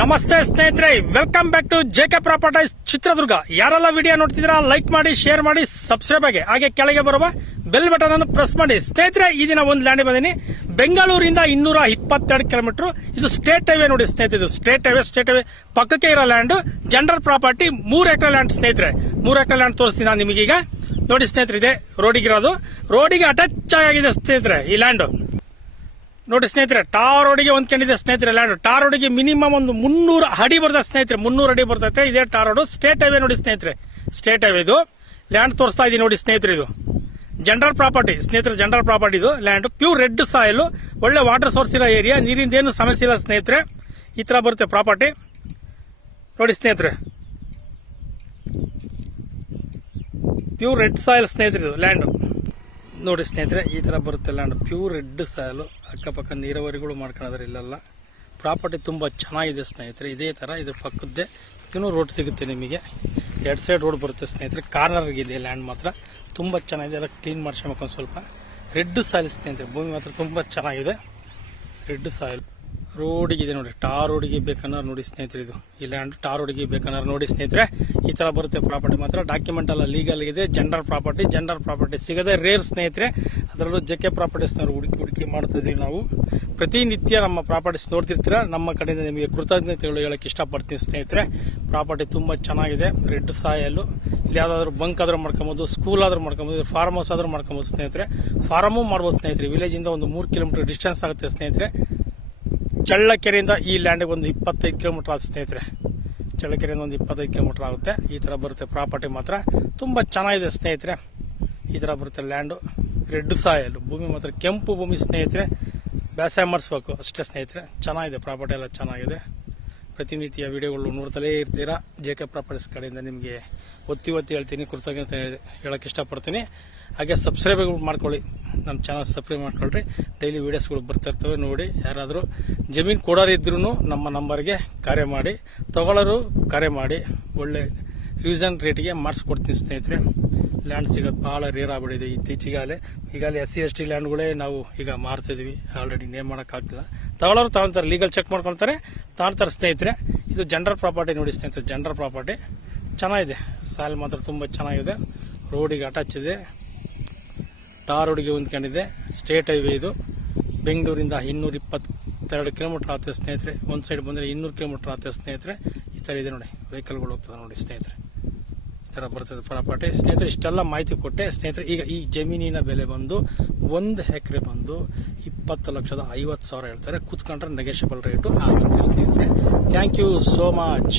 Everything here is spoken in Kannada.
ನಮಸ್ತೆ ಸ್ನೇಹಿತರೆ, welcome back to JK Properties Chitradurga. ಯಾರೆಲ್ಲ ವಿಡಿಯೋ ನೋಡ್ತಿದ್ದೀರಾ ಲೈಕ್ ಮಾಡಿ, ಶೇರ್ ಮಾಡಿ, ಸಬ್ಸ್ಕ್ರೈಬ್ ಆಗಿ, ಹಾಗೆ ಕೆಳಗೆ ಬರುವ ಬೆಲ್ ಬಟನ್ ಅನ್ನು ಪ್ರೆಸ್ ಮಾಡಿ. ಸ್ನೇಹಿತರೆ, ಈ ದಿನ ಒಂದು ಲ್ಯಾಂಡ್ ಬಂದಿನಿ. ಬೆಂಗಳೂರಿಂದ 222 ಕಿಲೋಮೀಟರ್. ಇದು ಸ್ಟೇಟ್ ಹೈವೇ ನೋಡಿ ಸ್ನೇಹಿತರೆ. ಇದು ಸ್ಟೇಟ್ ಹೈವೇ ಪಕ್ಕಕ್ಕೆ ಇರೋ ಲ್ಯಾಂಡ್, ಜನರಲ್ ಪ್ರಾಪರ್ಟಿ. 3 ಎಕರೆ ಲ್ಯಾಂಡ್ ಸ್ನೇಹಿತರೆ. 3 ಎಕರೆ ಲ್ಯಾಂಡ್ ತೋರಿಸ್ತೀನಿ ನಾನು ನಿಮಗೀಗ. ನೋಡಿ ಸ್ನೇಹಿತರೆ, ಇದೆ ರೋಡಿಗಿರೋದು. ರೋಡಿಗೆ ಅಟ್ಯಾಚ್ ಆಗಿದೆ ಸ್ನೇಹಿತರೆ ಈ ಲ್ಯಾಂಡ್. ನೋಡಿ ಸ್ನೇಹಿತರೆ, ಟಾರ್ ರೋಡಿಗೆ ಹೊಂದ್ಕೊಂಡಿದೆ ಸ್ನೇಹಿತರೆ ಲ್ಯಾಂಡ್. ಟಾರ್ ರೋಡಿಗೆ ಮಿನಿಮಮ್ ಒಂದು 300 ಅಡಿ ಬರ್ತದೆ ಸ್ನೇಹಿತರೆ. 300 ಅಡಿ ಬರ್ತೈತೆ. ಇದೇ ಟಾರ್ ರೋಡ್, ಸ್ಟೇಟ್ ಹೈವೇ ನೋಡಿ ಸ್ನೇಹಿತರೆ. ಸ್ಟೇಟ್ ಹೈವೇ ಇದು ಲ್ಯಾಂಡ್ ತೋರಿಸ್ತಾ ಇದೀನಿ ನೋಡಿ ಸ್ನೇಹಿತರೆ. ಇದು ಜನರಲ್ ಪ್ರಾಪರ್ಟಿ ಸ್ನೇಹಿತರೆ. ಜನರಲ್ ಪ್ರಾಪರ್ಟಿ ಇದು ಲ್ಯಾಂಡ್. ಪ್ಯೂರ್ ರೆಡ್ ಸಾಯಿಲ್, ಒಳ್ಳೆ ವಾಟರ್ ಸೋರ್ಸ್ ಇರೋ ಏರಿಯಾ. ನೀರಿಂದ ಏನು ಸಮಸ್ಯೆ ಇಲ್ಲ ಸ್ನೇಹಿತರೆ. ಈ ತರ ಬರುತ್ತೆ ಪ್ರಾಪರ್ಟಿ ನೋಡಿ ಸ್ನೇಹಿತರೆ. ಪ್ಯೂರ್ ರೆಡ್ ಸಾಯಿಲ್ ಸ್ನೇಹಿತರೆ ಇದು ಲ್ಯಾಂಡ್. ನೋಡಿ ಸ್ನೇಹಿತರೆ, ಈ ತರ ಬರುತ್ತೆ ಲ್ಯಾಂಡ್. ಪ್ಯೂರ್ ರೆಡ್ ಸಾಯಿಲ್, ಅಕ್ಕಪಕ್ಕ ನೀರಾವರಿಗಳು ಮಾಡ್ಕೊಂಡಿದ್ದಾರೆ. ಇಲ್ಲೆಲ್ಲ ಪ್ರಾಪರ್ಟಿ ತುಂಬಾ ಚೆನ್ನಾಗಿದೆ ಸ್ನೇಹಿತರೆ. ಇದೇ ತರ ಇದು ಪಕ್ಕದ್ದೇ ಇದನ್ನು ರೋಡ್ ಸಿಗುತ್ತೆ ನಿಮಗೆ. 2 ಸೈಡ್ ರೋಡ್ ಬರುತ್ತೆ ಸ್ನೇಹಿತರೆ. ಕಾರ್ನರ್ ಇದೆ ಲ್ಯಾಂಡ್ ಮಾತ್ರ ತುಂಬಾ ಚೆನ್ನಾಗಿದೆ. ಅದಕ್ಕೆ ಕ್ಲೀನ್ ಮಾಡ್ಸ್ಬೇಕು ಒಂದು ಸ್ವಲ್ಪ. ರೆಡ್ ಸಾಯಿಲ್ ಸ್ನೇಹಿತರೆ. ಭೂಮಿ ಮಾತ್ರ ತುಂಬಾ ಚೆನ್ನಾಗಿದೆ. ರೆಡ್ ಸಾಯಿಲ್ ರೋಡಿಗಿದೆ ನೋಡಿ. ಟಾರ್ ರೋಡಿಗೆ ಬೇಕನ್ನೋರು ನೋಡಿ ಸ್ನೇಹಿತರೆ. ಇದು ಈ ಲ್ಯಾಂಡ್ ಟಾರ್ ರೋಡಿಗೆ ಬೇಕನ್ನೋರು ನೋಡಿ ಸ್ನೇಹಿತರೆ. ಈ ತರ ಬರುತ್ತೆ ಪ್ರಾಪರ್ಟಿ ಮಾತ್ರ. ಡಾಕ್ಯುಮೆಂಟ್ ಎಲ್ಲ ಲೀಗಲ್ ಇದೆ. ಜನರಲ್ ಪ್ರಾಪರ್ಟಿ ಸಿಗದೆ ರೇರ್ ಸ್ನೇಹಿತರೆ. ಅದರಲ್ಲೂ ಜೆಕೆ ಪ್ರಾಪರ್ಟೀಸ್ ಹುಡುಕಿ ಮಾಡ್ತಾ ಇದೀವಿ ನಾವು. ಪ್ರತಿನಿತ್ಯ ನಮ್ಮ ಪ್ರಾಪರ್ಟೀಸ್ ನೋಡ್ತಿರ್ತೀರಾ. ನಮ್ಮ ಕಡೆಯಿಂದ ನಿಮಗೆ ಕೃತಜ್ಞತೆಗಳು ಹೇಳಕ್ ಇಷ್ಟಪಡ್ತೀನಿ ಸ್ನೇಹಿತರೆ. ಪ್ರಾಪರ್ಟಿ ತುಂಬಾ ಚೆನ್ನಾಗಿದೆ. ರೆಡ್ ಸಾಯಲ್. ಇಲ್ಲಿ ಯಾವ್ದಾದ್ರು ಬಂಕ್ ಆದ್ರೂ ಮಾಡ್ಕೊಬಹುದು, ಸ್ಕೂಲ್ ಆದ್ರೂ ಮಾಡ್ಕೊಬಹುದು, ಫಾರ್ಮ್ ಹೌಸ್ ಆದ್ರೂ ಮಾಡ್ಕೊಬಹುದು ಸ್ನೇಹಿತರೆ. ಫಾರ್ಮು ಮಾಡ್ಬೋದು ಸ್ನೇಹಿತರೆ. ವಿಲೇಜ್ ಇಂದ ಒಂದು 3 ಕಿಲೋಮೀಟರ್ ಡಿಸ್ಟೆನ್ಸ್ ಆಗುತ್ತೆ ಸ್ನೇಹಿತರೆ. ಚಳ್ಳಕೆರೆಯಿಂದ ಈ ಲ್ಯಾಂಡ್ ಒಂದು 25 ಕಿಲೋಮೀಟರ್ ಆಗುತ್ತೆ ಸ್ನೇಹಿತರೆ. ಚಳ್ಳಕೆರೆಯಿಂದ ಒಂದು 25 ಕಿಲೋಮೀಟರ್ ಆಗುತ್ತೆ. ಈ ತರ ಬರುತ್ತೆ ಪ್ರಾಪರ್ಟಿ ಮಾತ್ರ ತುಂಬಾ ಚೆನ್ನಾಗಿದೆ ಸ್ನೇಹಿತರೆ. ಈ ತರ ಬರುತ್ತೆ ಲ್ಯಾಂಡ್. ರೆಡ್ ಸಾಯಿಲ್ ಭೂಮಿ ಮಾತ್ರ ಕೆಂಪು ಭೂಮಿ ಸ್ನೇಹಿತರೆ. ಬೇಸಾಯ ಮಾಡಿಸ್ಬೇಕು ಅಷ್ಟೇ ಸ್ನೇಹಿತರೆ. ಚೆನ್ನಾಗಿದೆ ಪ್ರಾಪರ್ಟಿ ಎಲ್ಲ ಚೆನ್ನಾಗಿದೆ. ಪ್ರತಿನಿತ್ಯ ವಿಡಿಯೋಗಳು ನೋಡ್ತಲೇ ಇರ್ತೀರಾ. ಜೆಕೆ ಪ್ರಾಪರ್ಟೀಸ್ ಕಡೆಯಿಂದ ನಿಮಗೆ ಒತ್ತಿ ಹೇಳ್ತೀನಿ, ಕೃತಜ್ಞತೆ ಹೇಳಕ್ ಇಷ್ಟಪಡ್ತೀನಿ. ಹಾಗೆ ಸಬ್ಸ್ಕ್ರೈಬ್ ಮಾಡ್ಕೊಳ್ಳಿ, ನಮ್ಮ ಚಾನಲ್ ಸಬ್ಸ್ಕ್ರೈಬ್ ಮಾಡ್ಕೊಳ್ರಿ. ಡೈಲಿ ವಿಡಿಯೋಸ್ಗಳು ಬರ್ತಾ ಇರ್ತವೆ ನೋಡಿ. ಯಾರಾದರೂ ಜಮೀನು ಕೊಡೋರಿದ್ರು ನಮ್ಮ ನಂಬರ್ಗೆ ಕರೆ ಮಾಡಿ, ತಗೊಳ್ಳೋರು ಕರೆ ಮಾಡಿ. ಒಳ್ಳೆ ರಿವಿಷನ್ ರೇಟ್ಗೆ ಮಾಡಿಸ್ಕೊಡ್ತೀನಿ ಸ್ನೇಹಿತರೆ. ಲ್ಯಾಂಡ್ ಸಿಗೋದು ಬಹಳ ರೇರ್ ಆಗ್ಬಿಟ್ಟಿದೆ ಇತ್ತೀಚೆಗಾಗಲೇ. ಈಗಾಗಲೇ SC ST ಲ್ಯಾಂಡ್ಗಳೇ ನಾವು ಈಗ ಮಾರ್ತಿದ್ವಿ. Already name ಮಾಡೋಕ್ಕಾಗ್ತಿಲ್ಲ. ತಗೊಳ್ಳೋರು ತಗೊಂತಾರೆ, ಲೀಗಲ್ ಚೆಕ್ ಮಾಡ್ಕೊಳ್ತಾರೆ, ತಗೊಳ್ತಾರೆ ಸ್ನೇಹಿತರೆ. ಇದು ಜನರಲ್ ಪ್ರಾಪರ್ಟಿ ನೋಡಿ ಸ್ನೇಹಿತರೆ. ಜನರಲ್ ಪ್ರಾಪರ್ಟಿ ಚೆನ್ನಾಗಿದೆ. ಸಾಯಿಲ್ ಮಾತ್ರ ತುಂಬಾ ಚೆನ್ನಾಗಿದೆ. ರೋಡಿಗೆ ಅಟ್ಯಾಚ್ ಇದೆ. ಟಾರ್ ರೋಡಿಗೆ ಹೊಂದ್ಕೊಂಡಿದೆ. ಸ್ಟೇಟ್ ಹೈವೇ ಇದು. ಬೆಂಗಳೂರಿಂದ 222 ಕಿಲೋಮೀಟರ್ ಆಗುತ್ತೆ ಸ್ನೇಹಿತರೆ. ಒಂದು ಸೈಡ್ ಬಂದರೆ 200 ಕಿಲೋಮೀಟರ್ ಆಗುತ್ತೆ ಸ್ನೇಹಿತರೆ. ಈ ತರ ಇದೆ ನೋಡಿ. ವೆಹಿಕಲ್ಗಳು ಹೋಗ್ತದೆ ನೋಡಿ ಸ್ನೇಹಿತರೆ. ಈ ತರ ಬರ್ತದೆ ಪ್ರಾಪರ್ಟಿ ಸ್ನೇಹಿತರೆ. ಇಷ್ಟೆಲ್ಲ ಮಾಹಿತಿ ಕೊಟ್ಟೆ ಸ್ನೇಹಿತರೆ. ಈಗ ಈ ಜಮೀನಿನ ಬೆಲೆ ಬಂದು 1 ಎಕರೆ ಬಂದು 20,50,000 ಹೇಳ್ತಾರೆ. ಕೂತ್ಕೊಂಡ್ರೆ ನೆಗೋಷಿಯಬಲ್ ರೇಟು ಆಗುತ್ತೆ ಸ್ನೇಹಿತರೆ. Thank you so much.